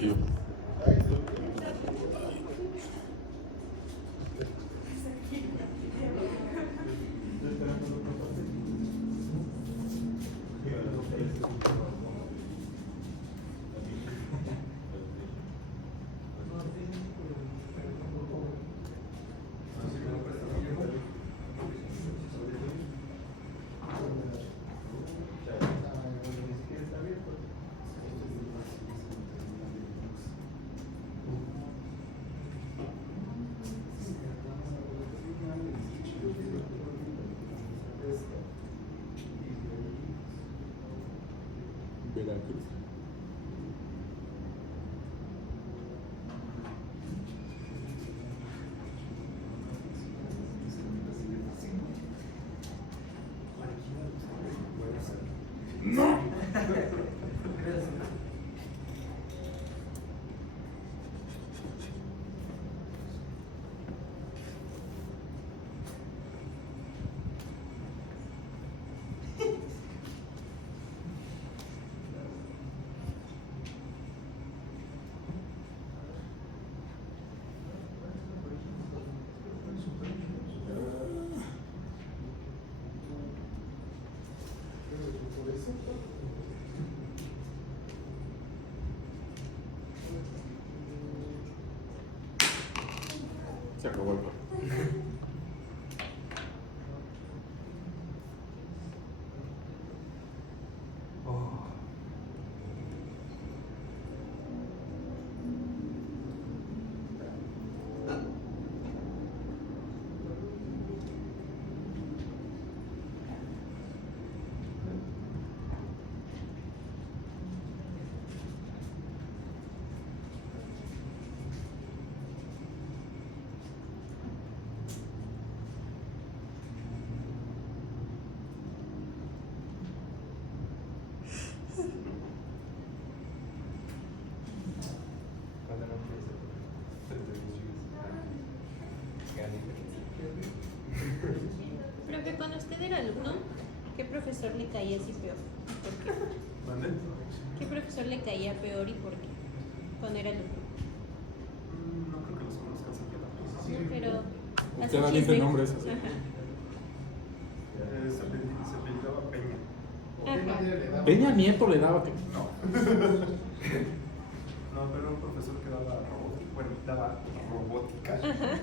Yo. Veracruz. No. Se acabó el juego. Profe, cuando usted era alumno, ¿qué profesor le caía así peor? ¿Por qué? ¿Mande? ¿Qué profesor le caía peor y por qué? Cuando era alumno. No creo que los conozcan siquiera. No, pero. Usted da dice nombres así. Ajá. Se apellidaba Peña. Ajá. Peña Nieto le daba que. No. No, pero era un profesor que daba robótica. Bueno, daba robótica. Ajá.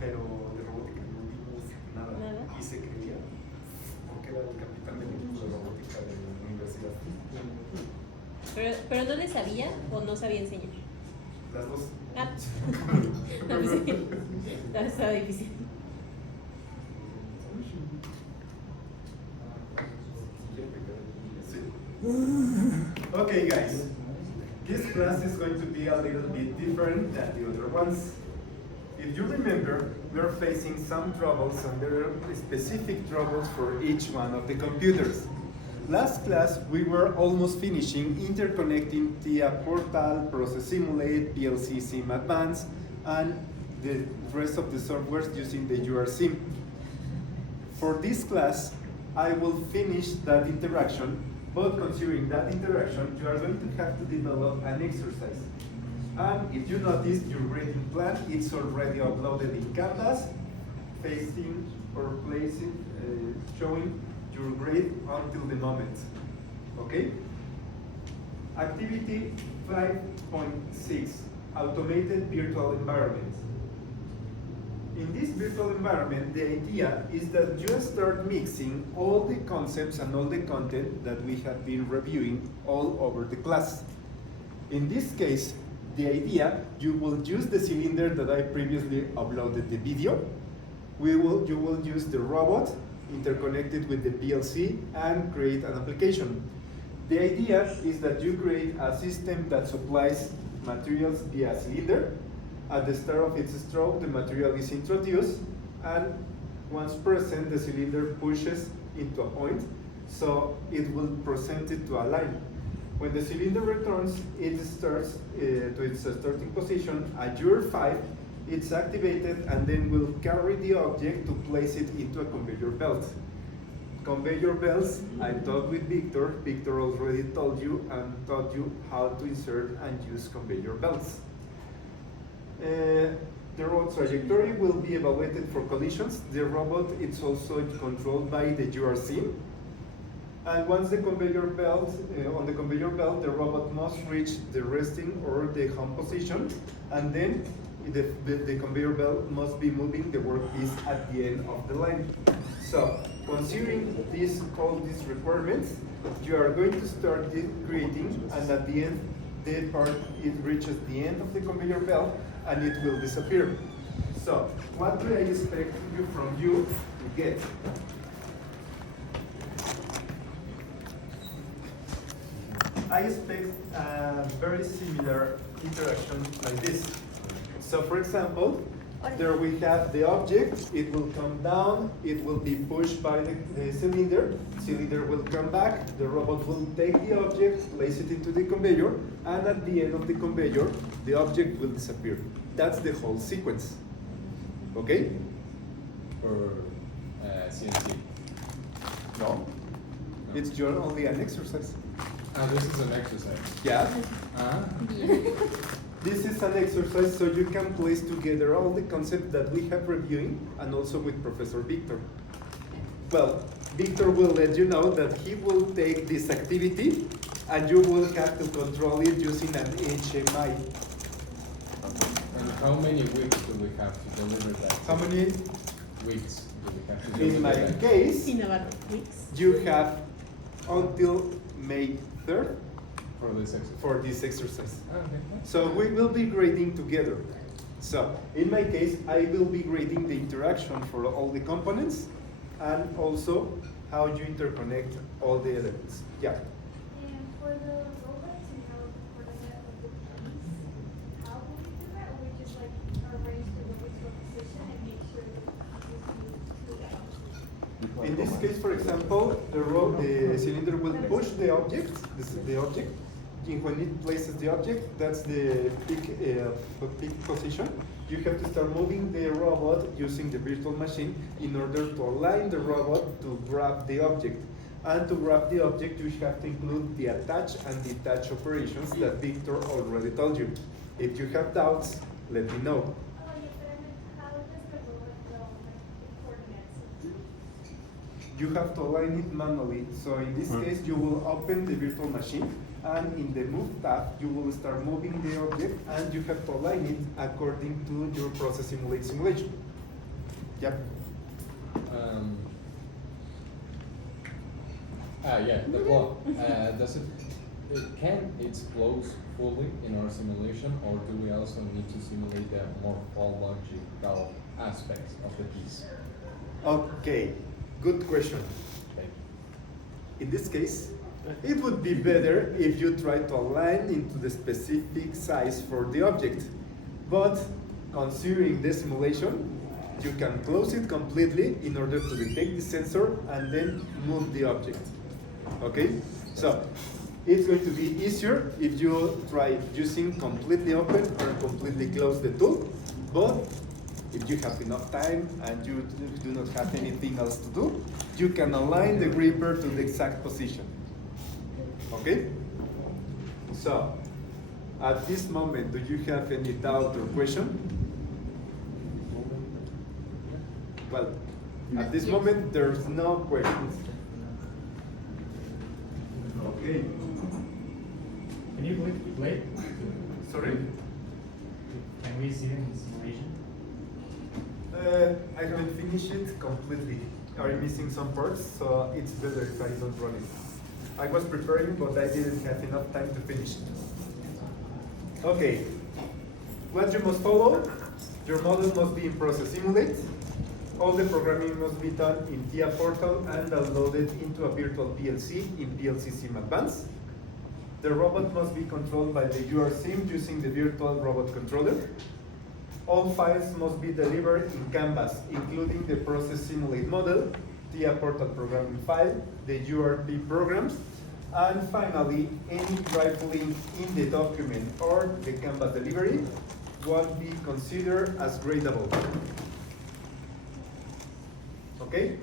Pero de robótica no vimos nada. Nada. Y se creía porque era el capitán del equipo de robótica de la universidad. Pero no le sabía o no sabía enseñar. Las dos. Ah. No, pues sí. Estaba difícil. Sí. Okay, guys. This class is going to be a little bit different than the other ones. If you remember, we are facing some troubles and there are specific troubles for each one of the computers. Last class, we were almost finishing interconnecting TIA Portal, Process Simulate, PLC Sim Advanced, and the rest of the softwares using the URSIM. For this class, I will finish that interaction, but considering that interaction, you are going to have to develop an exercise. And if you notice, your grading plan is already uploaded in Canvas, facing or placing, showing your grade until the moment. Okay? Activity 5.6, automated virtual environment. In this virtual environment, the idea is that you start mixing all the concepts and all the content that we have been reviewing all over the class. In this case, the idea, you will use the cylinder that I previously uploaded the video. You will use the robot interconnected with the PLC and create an application. The idea is that you create a system that supplies materials via cylinder. At the start of its stroke, the material is introduced, and once present, the cylinder pushes into a point, so it will present it to a line. When the cylinder returns, it starts to its starting position at UR5, it's activated and then will carry the object to place it into a conveyor belt. conveyor belts, I talked with Victor. Victor already told you and taught you how to insert and use conveyor belts. The road trajectory will be evaluated for collisions. The robot is also controlled by the URC. And once the conveyor belt, on the conveyor belt, the robot must reach the resting or the home position, and then the conveyor belt must be moving the workpiece at the end of the line. So, considering all these requirements, you are going to start creating, and at the end, the part it reaches the end of the conveyor belt, and it will disappear. So, what do I expect from you to get? I expect a very similar interaction like this. So for example, there we have the object, it will come down, it will be pushed by the cylinder will come back, the robot will take the object, place it into the conveyor, and at the end of the conveyor, the object will disappear. That's the whole sequence. Okay? For CNC? No. It's just only an exercise. This is an exercise. Yeah. Yeah. This is an exercise so you can place together all the concepts that we have reviewing and also with Professor Victor. Well, Victor will let you know that he will take this activity and you will have to control it using an HMI. And how many weeks do we have to deliver that? How many? Weeks do we have to deliver In my that? case, Clase Navarro, weeks. you have until May 3rd For this exercise? for this exercise. Okay. So we will be grading together. So in my case, I will be grading the interaction for all the components and also how you interconnect all the elements. Yeah. And for the robots, you know, for the set of the keys, how will we do that? Or we just like arrange the robots for position and make sure that In this case, for example, the cylinder will push the object, and when it places the object, that's the peak position. You have to start moving the robot using the virtual machine in order to align the robot to grab the object. And to grab the object, you have to include the attach and detach operations that Victor already told you. If you have doubts, let me know. Oh, yeah, but I meant, how does the robot know, like, the coordinates? You have to align it manually. So in this case, you will open the virtual machine, and in the Move tab, you will start moving the object, and you have to align it according to your process simulation. Yep. Does can it close fully in our simulation, or do we also need to simulate the morphological aspects of the piece? Okay, good question. Okay. In this case, it would be better if you try to align into the specific size for the object. But considering the simulation, you can close it completely in order to detect the sensor and then move the object. Okay? So, it's going to be easier if you try using completely open or completely close the tool. But if you have enough time and you do not have anything else to do, you can align the gripper to the exact position. Okay? So, at this moment, do you have any doubt or question? Well, at this moment, there's no questions. Okay. Can you play? Sorry? Can we see it in the simulation? I haven't finished it completely. I'm missing some parts, so it's better if I don't run it. I was preparing, but I didn't have enough time to finish it. Okay. What you must follow? Your model must be in Process Simulate. All the programming must be done in TIA Portal and downloaded into a virtual PLC in PLC Sim Advanced. The robot must be controlled by the URSIM using the virtual robot controller. All files must be delivered in Canvas, including the Process Simulate model, TIA Portal programming file, the URP programs, and finally, any drive link in the document or the Canvas delivery won't be considered as gradable. Okay?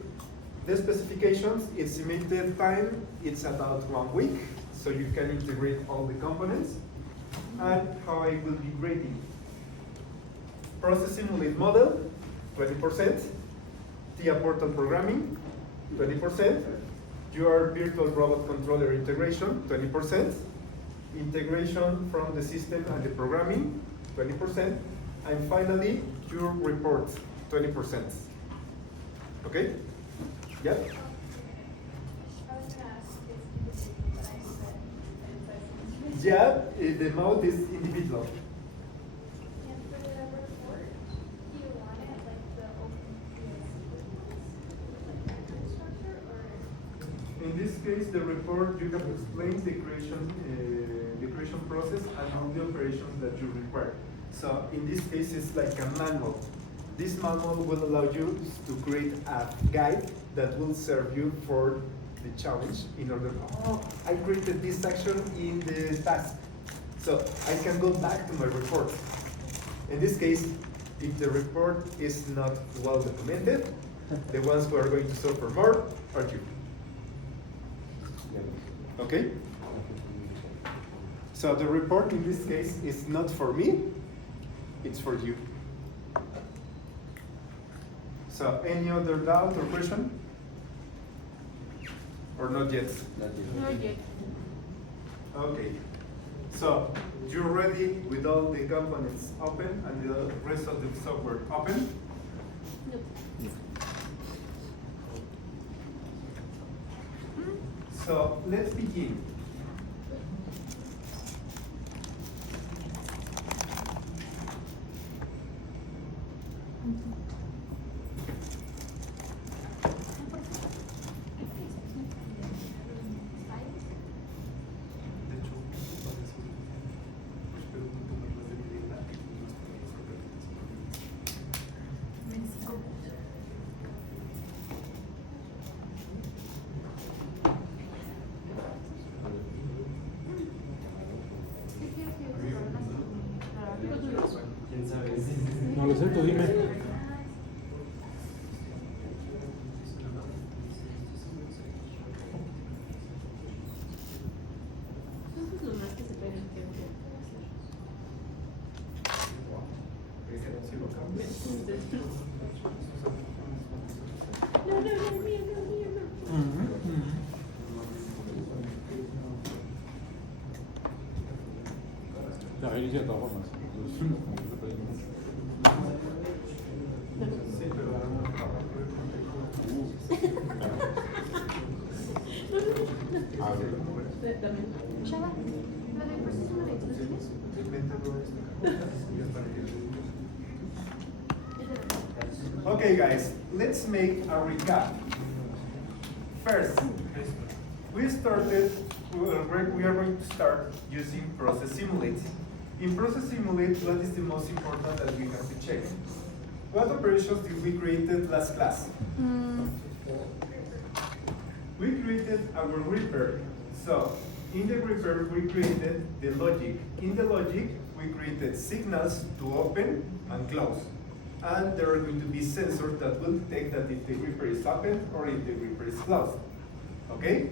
The specifications, estimated time, it's about 1 week, so you can integrate all the components. And how I will be grading. Process simulate model, 20%. TIA portal programming, 20%. Your virtual robot controller integration, 20%. Integration from the system and the programming, 20%. And finally, your report, 20%. Okay? Yeah? I was gonna ask if individual, but I said. Yeah, the mode is individual. And for the report, do you want it like the open like that structure, or? In this case, the report, you have explained the creation process and all the operations that you require. So in this case, it's like a manual. This manual will allow you to create a guide that will serve you for the challenge in order, oh, I created this action in the task. So I can go back to my report. In this case, if the report is not well documented, the ones who are going to suffer more are you. Okay? So the report in this case is not for me, it's for you. So any other doubt or question? Or not yet? Not yet. Okay. So you're ready with all the components open and the rest of the software open? No. So let's begin. No lo sé, tú dime. Eso es lo más que se puede hacer. No, mío, no. La inicia de todas formas. Sí, pero Ya va. Okay, guys, let's make a recap. First, we are going to start using Process Simulate. In Process Simulate, what is the most important that we have to check? What operations did we create last class? We created our gripper. So, in the gripper, we created the logic. In the logic, we created signals to open and close. And there are going to be sensors that will detect that if the gripper is open or if the gripper is closed. Okay?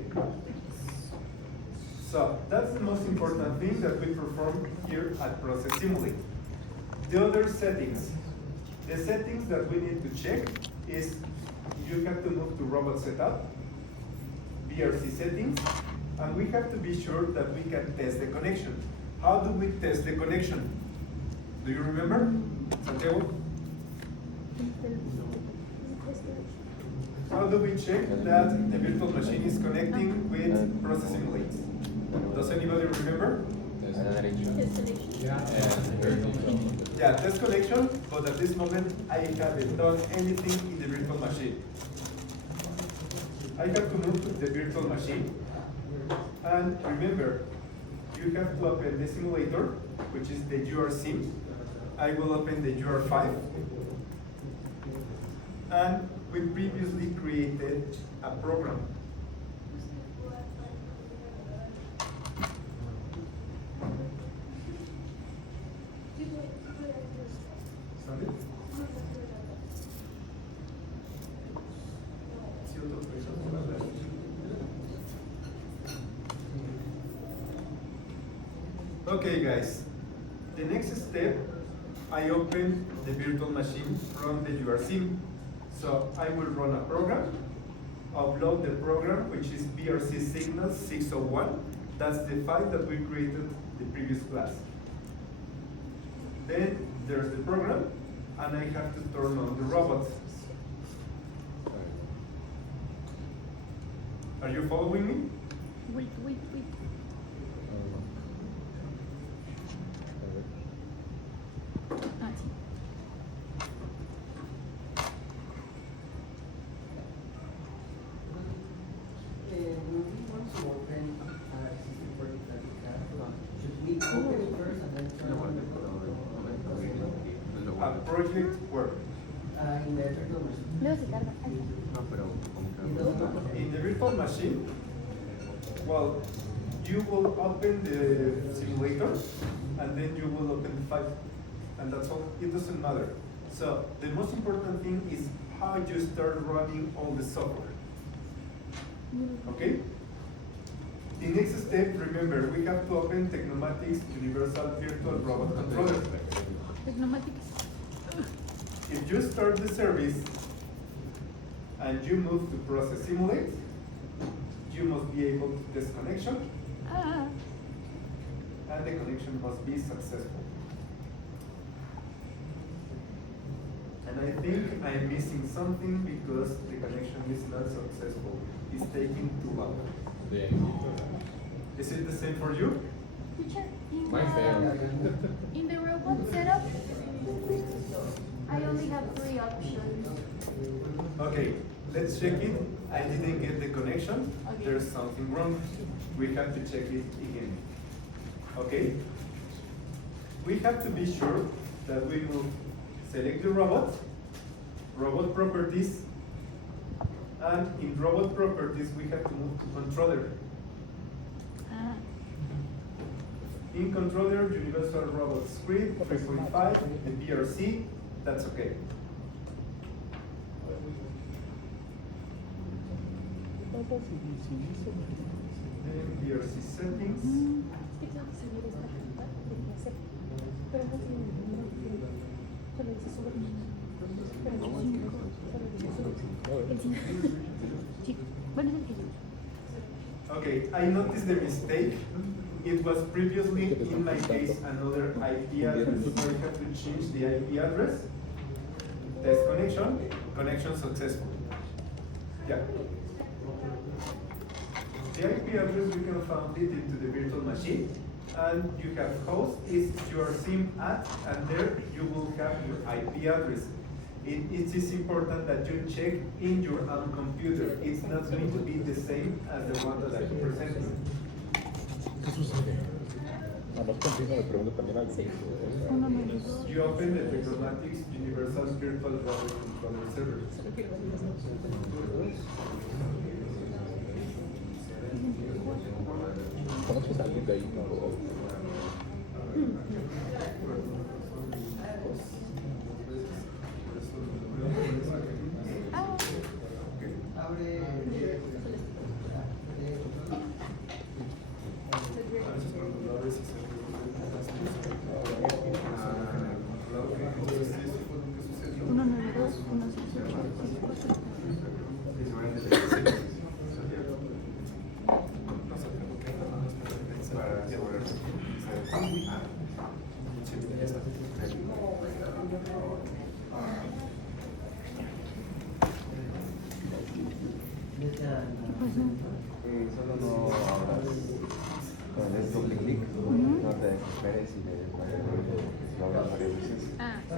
So, that's the most important thing that we perform here at Process Simulate. The other settings. The settings that we need to check is you have to move to robot setup, BRC settings, and we have to be sure that we can test the connection. How do we test the connection? Do you remember, Santiago? How do we check that the virtual machine is connecting with Process Simulate? Does anybody remember? Yeah, test connection, but at this moment I haven't done anything in the virtual machine. I have to move to the virtual machine. And remember, you have to open the simulator, which is the URSim. I will open the UR5. And we previously created a program. Sorry? Sí, otro. Okay, guys. The next step, I open the virtual machine from the URSIM. So I will run a program, upload the program, which is BRC signal 601. That's the file that we created the previous class. Then there's the program, and I have to turn on the robot. Are you following me? Wait. Ah, sí. A project work. Luego se tarda. In the virtual machine, well, you will open the simulator and then you will open the file. And that's all. It doesn't matter. So the most important thing is how you start running all the software. Okay? The next step, remember, we have to open Technomatics Universal Virtual Robot Controller. Technomatics. If you start the service and you move to process simulate, you must be able to test connection, and the connection must be successful. And I think I'm missing something because the connection is not successful. It's taking too long. Is it the same for you? Teacher, Mine failed. in the robot setup, I only have 3 options. Okay, let's check it. I didn't get the connection. Okay. There's something wrong. We have to check it again. Okay? We have to be sure that we will select the robot, robot properties, and in robot properties we have to move to controller. In controller, Universal Robot Script 3.5, the BRC, that's okay. Then BRC settings. Okay, I noticed the mistake. It was previously, in my case, another IP address, so I have to change the IP address. Test connection, connection successful. Yeah. The IP address, we can find it into the virtual machine, and you have host is your SIM at, and there you will have your IP address. It is important that you check in your own computer. It's not going to be the same as the one that I presented. ¿Qué sucede? Nada más continúo de pregunta también algo. You open the Technomatics Universal Virtual Robot Controller Server. ¿Conoces a alguien de ahí? Solo no abras, cuando le des doble clic, no te desesperes y lo abras varias veces. Ah, sí,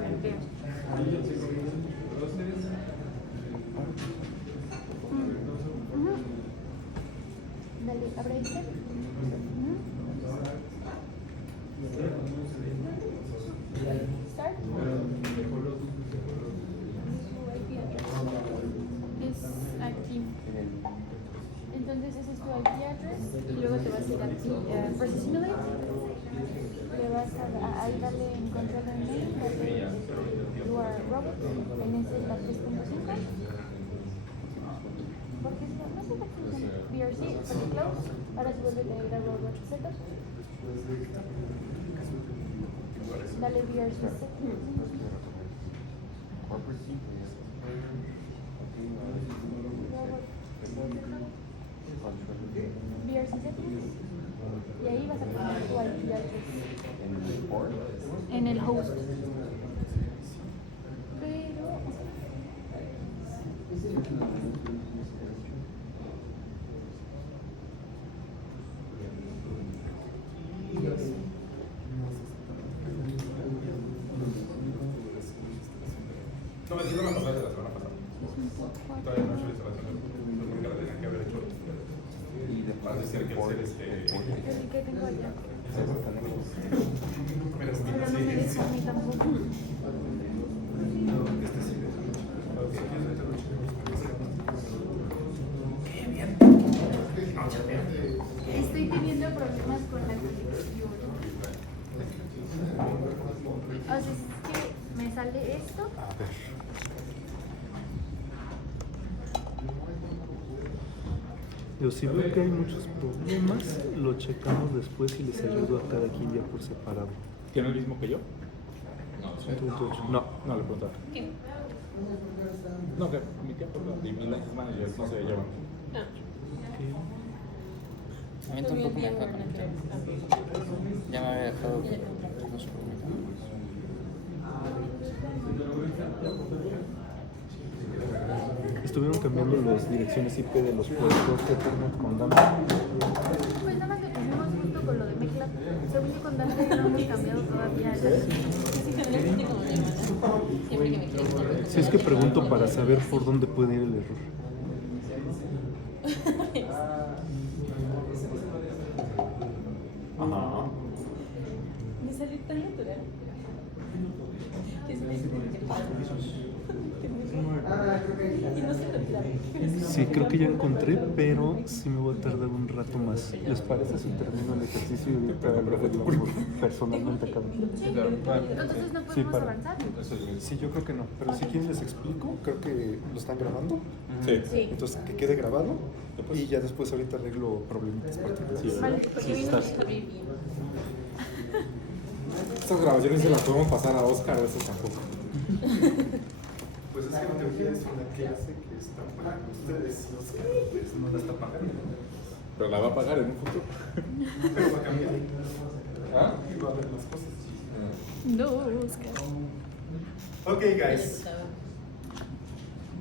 Dale, abre este. Start. Es aquí. Entonces ese es tu IP address y luego te vas a ir aquí, Process Simulate. Te vas a ahí darle en controller name, dale your robot, en ese es la 3.5. Porque no sé por qué funciona. BRC, porque close, ahora se vuelve a ir a robot setup. Dale VR system. VR system. Y ahí vas a poner tu IP address. En el host. Pero No, me dijeron la pasada de la semana pasada. Todavía no he hecho la instalación. Nunca la tenían que haber hecho. Para decir que el ser el que tengo allá. Pero sí, Pero no me deja a mí tampoco. este sí. Estoy teniendo problemas con la conexión. O sea, es que me sale esto. A ver. Yo si veo que hay muchos problemas, lo checamos después y les ayudo a cada quien ya por separado. ¿Tiene el mismo que yo? No, no le preguntaba. ¿Qué? No, que mi tiempo de mi life manager no se lleva. A mí tampoco me dejó conectar. Ya me había dejado. No sé por qué. Estuvieron cambiando las direcciones IP de los puertos de Ethernet con Dante. Pues nada más lo pusimos justo con lo de mezcla. Según yo con Dante no hemos cambiado todavía. Siempre que me quieres poner. Si es que pregunto para saber por dónde puede ir el error. Ajá. Me salió tan natural. Que es muy y no se lo clave. Sí, creo que ya encontré, pero sí me voy a tardar un rato más. ¿Les parece si termino el ejercicio y ahorita lo revelamos personalmente acá? Entonces no Sí, podemos para. avanzar. Sí, yo creo que no. Pero si quieren les explico, creo que lo están grabando. Sí. Sí. Entonces que quede grabado y ya después ahorita arreglo problemitas particulares. Vale, Porque vino a salir bien. Estas grabaciones se las podemos pasar a Oscar o esas tampoco. Pues es que en teoría es una clase que está pagando ustedes, Oscar, pues no la está pagando. Pero la va a pagar en un futuro. Pero va a cambiar. ¿Ah? Y va a haber más cosas. No, Oscar. Okay, guys.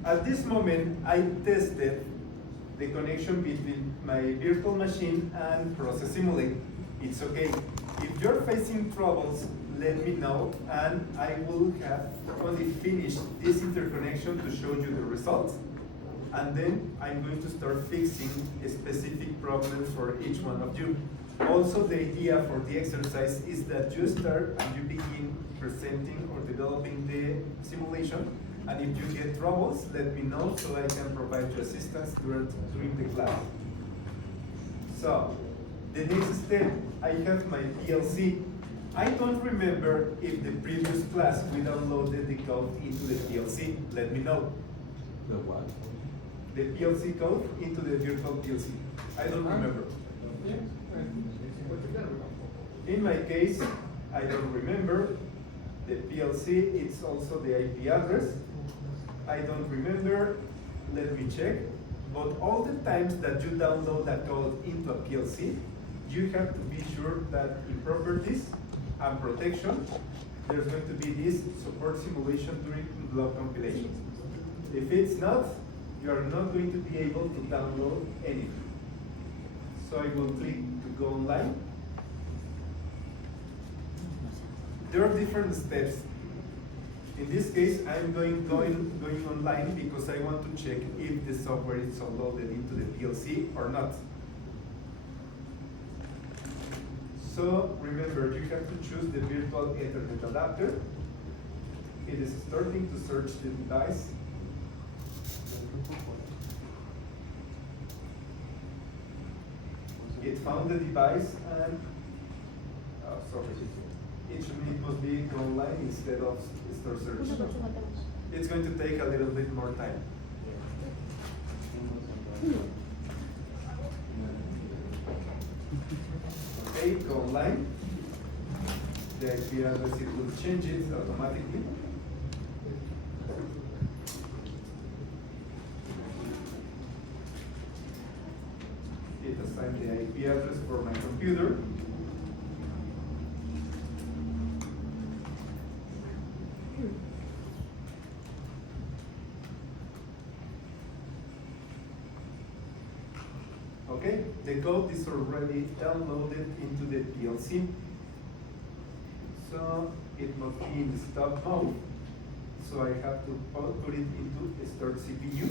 At this moment, I tested the connection between my virtual machine and Process Simulate. It's okay. If you're facing troubles, let me know, and I will have only finished this interconnection to show you the results. And then I'm going to start fixing specific problems for each one of you. Also, the idea for the exercise is that you start and you begin presenting or developing the simulation. And if you get troubles, let me know so I can provide you assistance during the class. So, the next step, I have my PLC. I don't remember if the previous class we downloaded the code into the PLC. Let me know. ¿De what? The PLC code into the virtual PLC. I don't remember. In my case, I don't remember. The PLC, it's also the IP address. I don't remember. Let me check. But all the times that you download that code into a PLC, you have to be sure that in properties and protection, there's going to be this support simulation during block compilation. If it's not, you are not going to be able to download anything. So I will click to go online. There are different steps. In this case, I'm going online because I want to check if the software is downloaded into the PLC or not. So remember, you have to choose the virtual Ethernet adapter. It is starting to search the device. It found the device and, sorry, it must be go online instead of start search. It's going to take a little bit more time. Okay, OK, go online. The IP address, it will change it automatically. It assigned the IP address for my computer. Okay, the code is already downloaded into the PLC. So it must be in stop mode. So I have to put it into start CPU.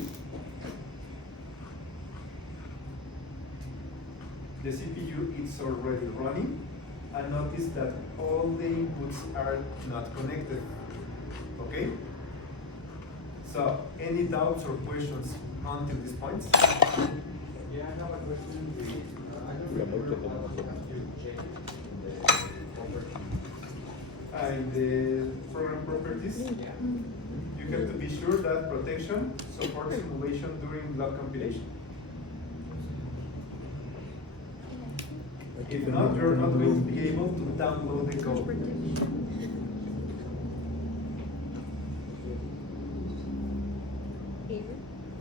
The CPU is already running, and notice that all the inputs are not connected. Okay? So, any doubts or questions until this point? Yeah, I have a question. In the program properties, you have to be sure that protection supports simulation during block compilation. If not, you're not going to be able to download the code.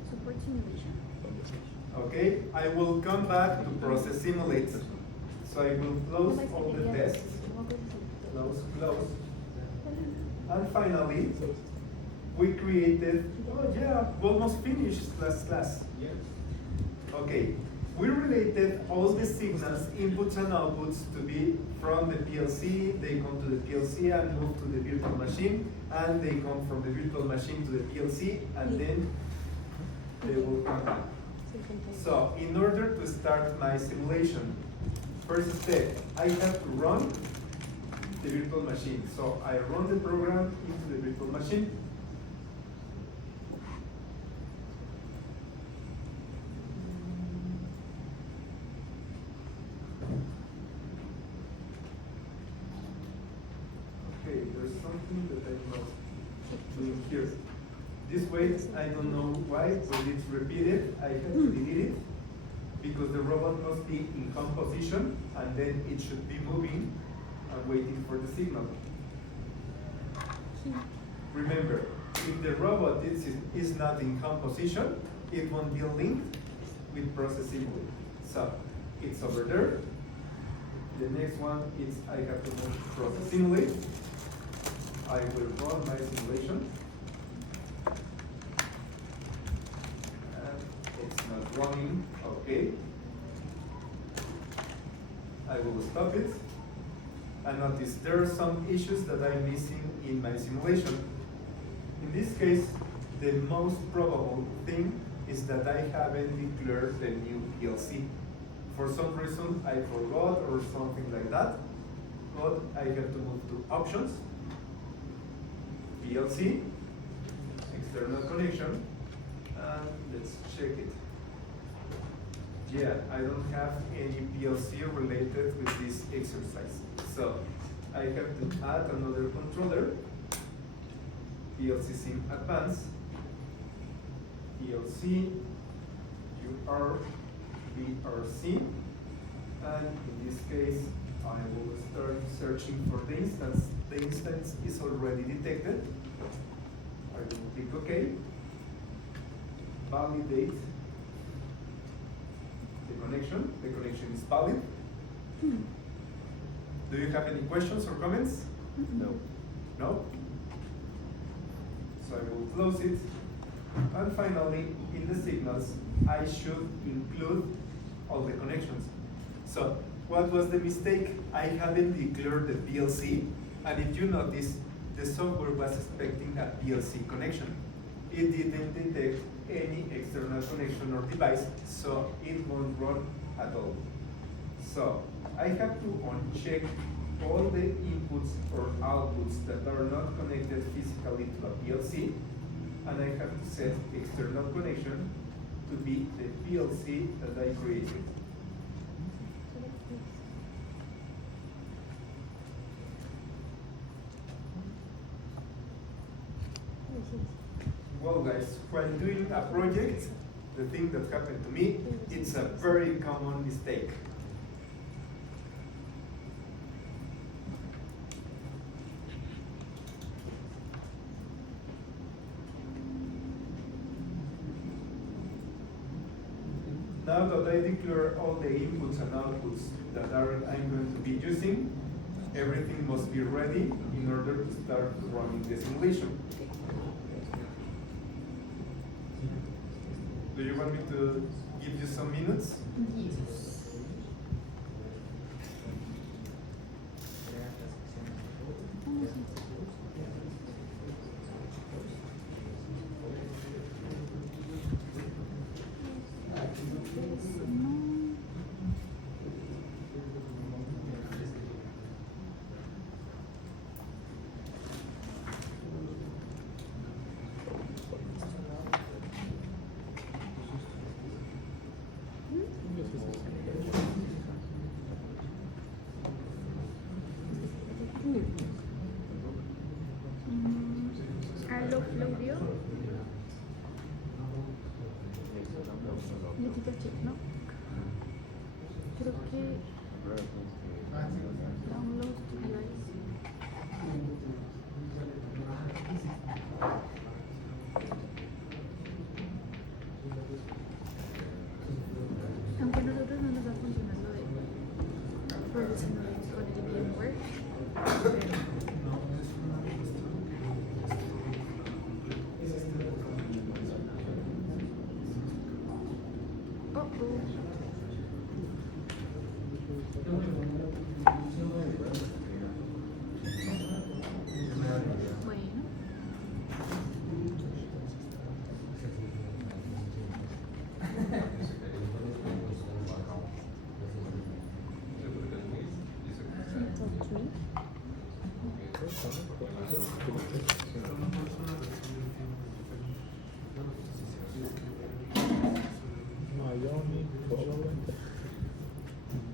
Support simulation. Okay, I will come back to process simulate. So I will close all the tests. Close, close. And finally, we created, oh yeah, almost finished last class. Yes. Okay, we related all the signals, inputs and outputs, to be from the PLC. They come to the PLC and move to the virtual machine, and they come from the virtual machine to the PLC, and then they will come back. So, in order to start my simulation, first step, I have to run the virtual machine. So, I run the program into the virtual machine. Okay, there's something that I'm not doing here. This way, I don't know why, but it's repeated. I have to delete it because the robot must be in home position, and then it should be moving and waiting for the signal. Remember, if the robot is not in home position, it won't be linked with process simulate. So it's over there. The next one is I have to move to process simulate. I will run my simulation. It's not running, okay. I will stop it. And notice there are some issues that I'm missing in my simulation. In this case, the most probable thing is that I haven't declared the new PLC. For some reason, I forgot or something like that, but I have to move to options, PLC, external connection, and let's check it. Yeah, I don't have any PLC related with this exercise. So I have to add another controller, PLC Sim Advanced, PLC URVRC, and in this case, I will start searching for the instance. The instance is already detected. I will click OK, validate the connection. The connection is valid. Do you have any questions or comments? No. No? So I will close it. And finally, in the signals, I should include all the connections. So what was the mistake? I haven't declared the PLC, and if you notice, the software was expecting a PLC connection. It didn't detect any external connection or device, so it won't run at all. So I have to uncheck all the inputs or outputs that are not connected physically to a PLC, and I have to set external connection to be the PLC that I created. Well guys, while doing a project, the thing that happened to me, it's a very common mistake. Now that I declare all the inputs and outputs that I'm going to be using, everything must be ready in order to start running the simulation. Do you want me to give you some minutes? Yes. Aló, Claudio. Le quito check, ¿no? Creo que download aunque a nosotros no nos va a funcionar lo de producirlo con el VMware,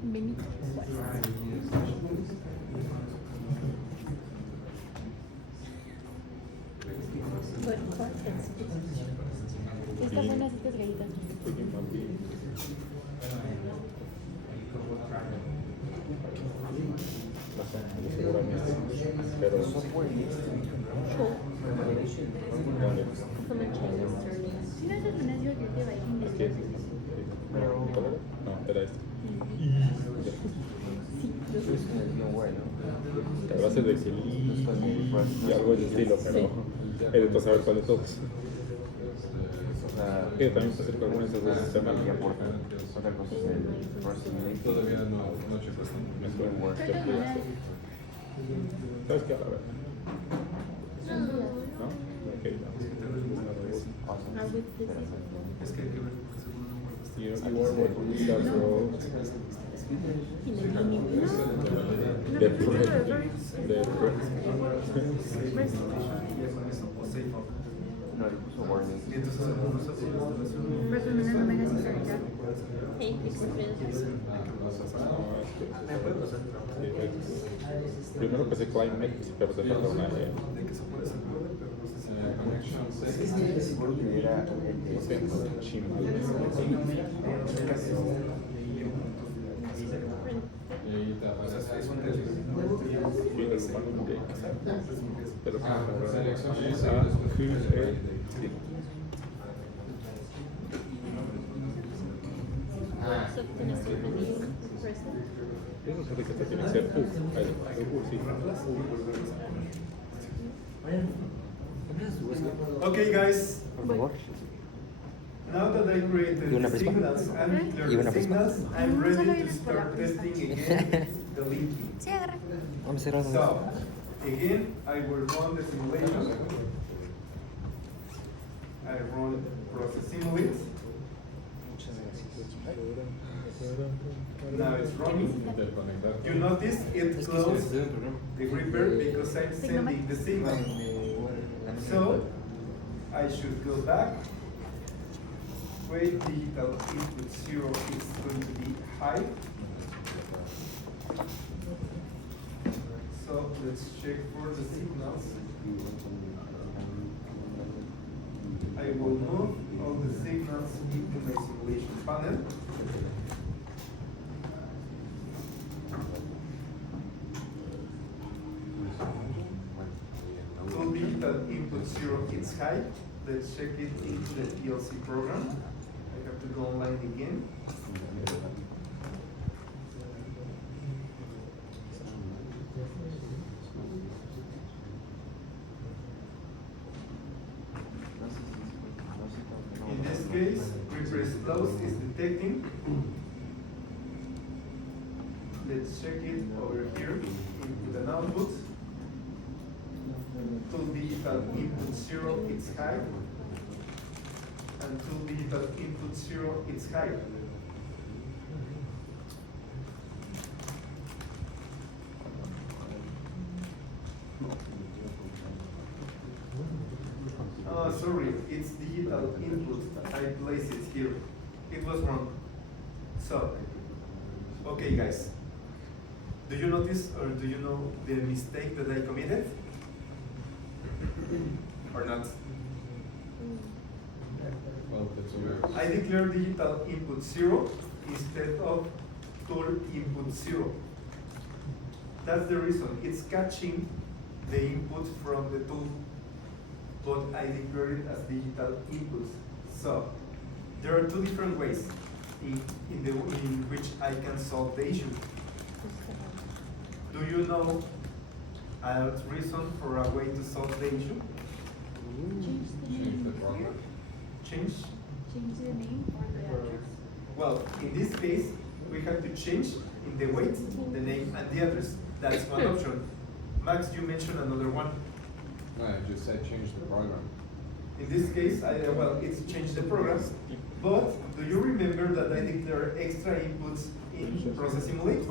Benito. Estas son las citas gallitas. Pero software Si no es el gimnasio que te va a ir. No, era este. es lo bueno. Que hablase de que y algo de estilo, pero he de saber cuál de todos. O sea, Que también puede ser que algunas de esas dos sistemas y aporta. Otra cosa es el First Simulator. Todavía no checo esto. me suena Work. ¿Sabes qué? A ver. Son dudas. ¿No? Ok, Awesome. Are with this? Es que hay que ver porque seguro no guardas. You are working with that role. Y le dije, no. The prep. The prep. No, le puso warning. Y entonces algunos Recomiendo no me hagas descargar. Hey, ¿Me puede pasar? Primero pensé climate, pero te falta una E. De que se puede hacer pero no sé si Seguro que era el No sé, chimal. Y ahí te aparece. es un test. Pero el humano que pero Selección y sí. Eso es lo que te tiene que ser. Ahí. Sí. Okay, guys. Por favor. Now that I created ¿Y una the Vespa? signals and declared ¿Y una the Vespa? signals, I'm ready to start testing again the linking. Sí, agarra. Vamos a cerrar. So, again, I will run the simulation. I run process simulate. Muchas gracias. Now it's running. You notice it closed the gripper because I'm sending the signal. So, I should go back. Weight digital input 0 is going to be high. So let's check for the signals. I will move all the signals into my simulation panel. Full digital input 0 is high. Let's check it into the PLC program. I have to go online again. In this case, repress close is detecting. Let's check it over here. Input and output. Two digital input 0, it's high. And two digital input 0, it's high. Oh, sorry, it's digital input. I placed it here. It was wrong. So, okay guys. Do you notice or do you know the mistake that I committed? Or not? Well, that's all. I declare digital input 0 instead of tool input 0. That's the reason. It's catching the input from the tool, but I declare it as digital inputs. So there are two different ways in which I can solve the issue. Do you know a reason for a way to solve the issue? Change the Change the name. program. Change? Change the name or the address. Well, in this case, we have to change in the weight, the name, and the address. That's one option. Max, you mentioned another one. No, I just said change the program. In this case, well, it's changed the program. But do you remember that I declare extra inputs in process simulate?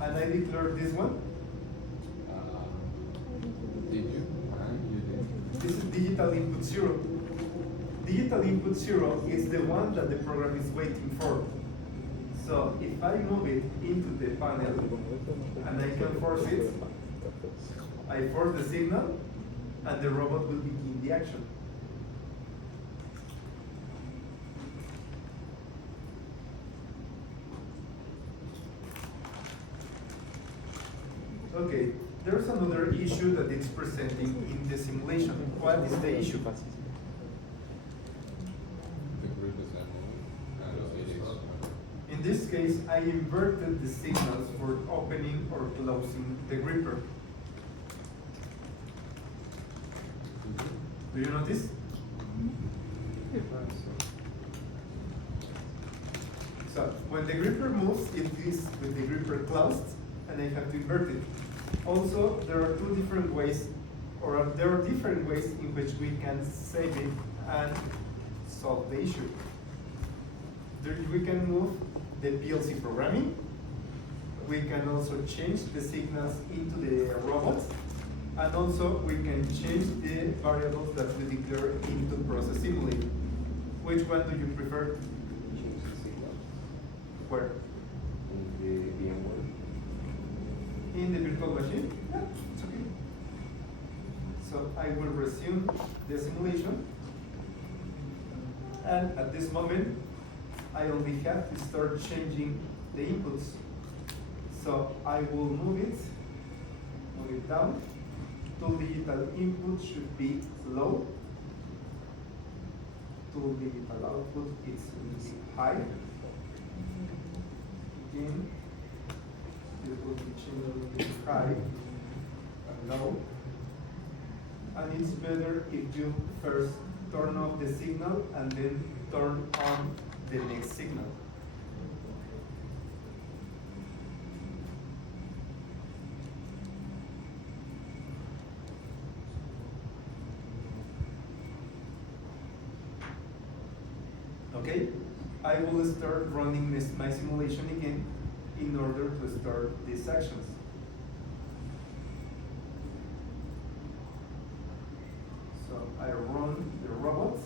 And I declared this one. Did you? You did. This is digital input 0. Digital input 0 is the one that the program is waiting for. So if I move it into the panel and I can force it, I force the signal and the robot will begin the action. Okay, there's another issue that it's presenting in the simulation. What is the issue? The group is not moving. And it is. In this case, I inverted the signals for opening or closing the gripper. Do you notice? So when the gripper moves, it is with the gripper closed, and I have to invert it. Also, there are two different ways, or there are different ways in which we can save it and solve the issue. We can move the PLC programming. We can also change the signals into the robots. And also, we can change the variables that we declare into process simulate. Which one do you prefer? Change the signal Where? in the VMware. In the virtual machine? Yeah, it's okay. So I will resume the simulation. And at this moment, I only have to start changing the inputs. So I will move it down. Tool digital input should be low. Tool digital output is high. Again, it will be changed to high and low. And it's better if you first turn off the signal and then turn on the next signal. Okay, I will start running my simulation again in order to start these actions. So I run the robot.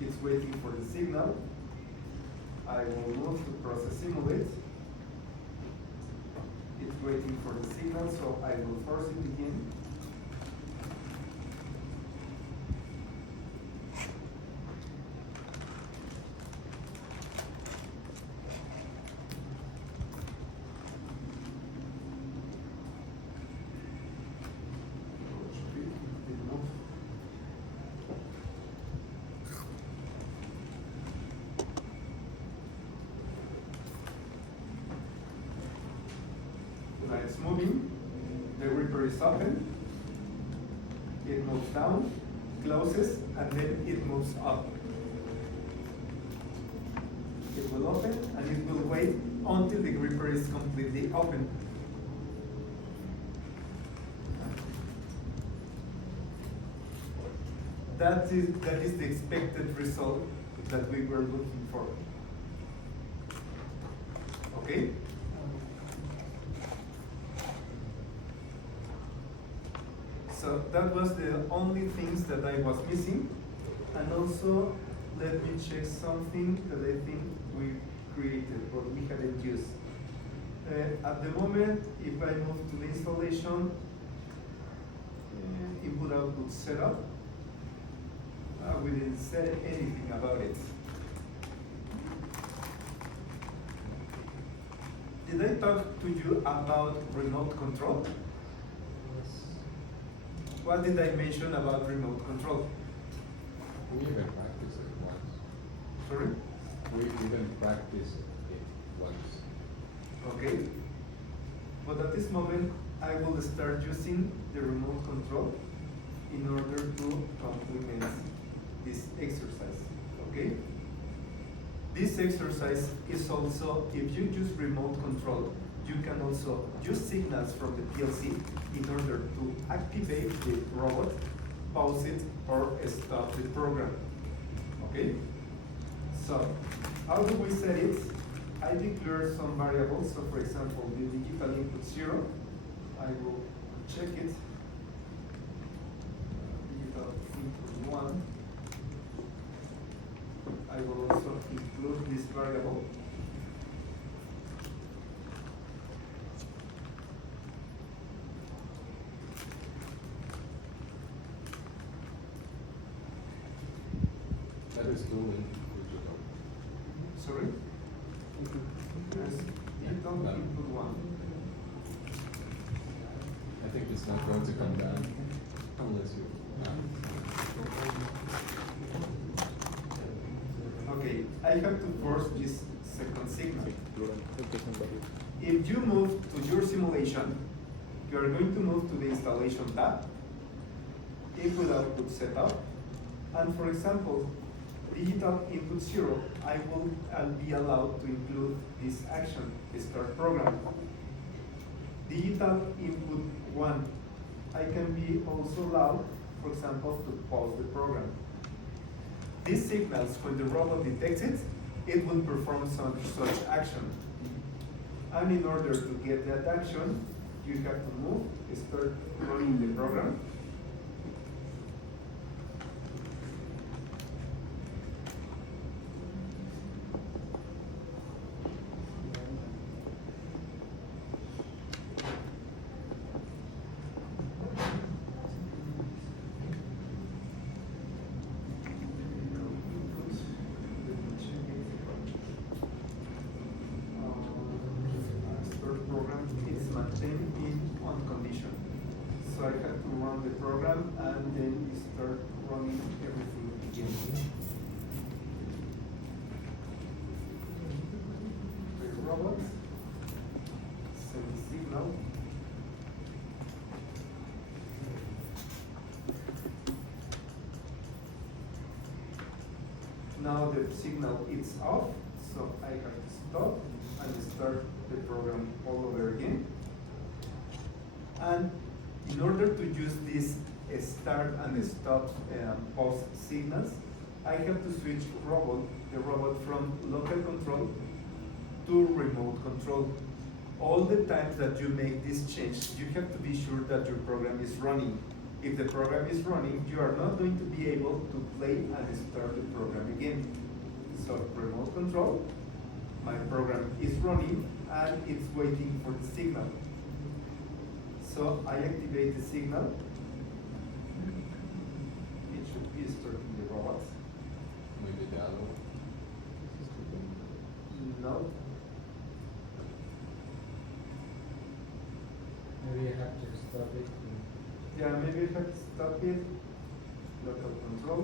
It's waiting for the signal. I will move to process simulate. It's waiting for the signal, so I will force it again. Now it's moving. The gripper is open. It moves down, closes, and then it moves up. It will open and it will wait until the gripper is completely open. That is the expected result that we were looking for. Okay? So that was the only things that I was missing. And also, let me check something that I think we created, but we hadn't used. At the moment, if I move to the installation, input-output setup, we didn't say anything about it. Did I talk to you about remote control? What did I mention about remote control? We even practiced it once. Sorry? We even practiced it once. Okay. But at this moment, I will start using the remote control in order to complement this exercise. Okay? This exercise is also, if you use remote control, you can also use signals from the PLC in order to activate the robot, pause it, or stop the program. Okay? So, how do we set it? I declare some variables. So, for example, the digital input 0, I will check it. Digital input 1. I will also include this variable. That is doing digital. Sorry? Yes, digital input 1. I think it's not going to come down unless you. Okay, I have to force this second signal. If you move to your simulation, you are going to move to the installation tab, input-output setup, and for example, digital input 0, I'll be allowed to include this action, start program. Digital input 1, I can be also allowed, for example, to pause the program. These signals, when the robot detects it, it will perform some such action. And in order to get that action, you have to move, start running the program. So I have to run the program and then start running everything again. The robot sends signal. Now the signal is off, so I have to stop and start the program all over again. And in order to use this start and stop pause signals, I have to switch the robot from local control to remote control. All the times that you make this change, you have to be sure that your program is running. If the program is running, you are not going to be able to play and start the program again. So remote control, my program is running and it's waiting for the signal. So I activate the signal. It should be starting the robot. Maybe the other one. No. Maybe you have to stop it. Yeah, maybe I have to stop it. Local control.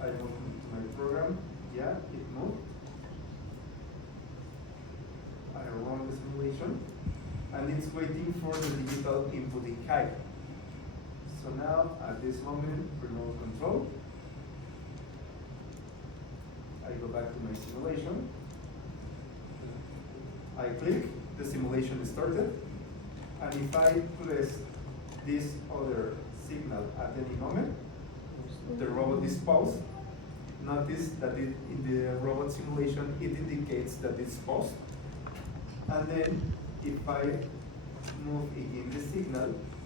I move into my program. Yeah, it moved. I run the simulation. I and it's waiting for the digital input in high. So now, at this moment, remote control. I go back to my simulation. I click, the simulation is started. And if I press this other signal at any moment, the robot is paused. Notice that in the robot simulation, it indicates that it's paused. And then, if I move again the signal,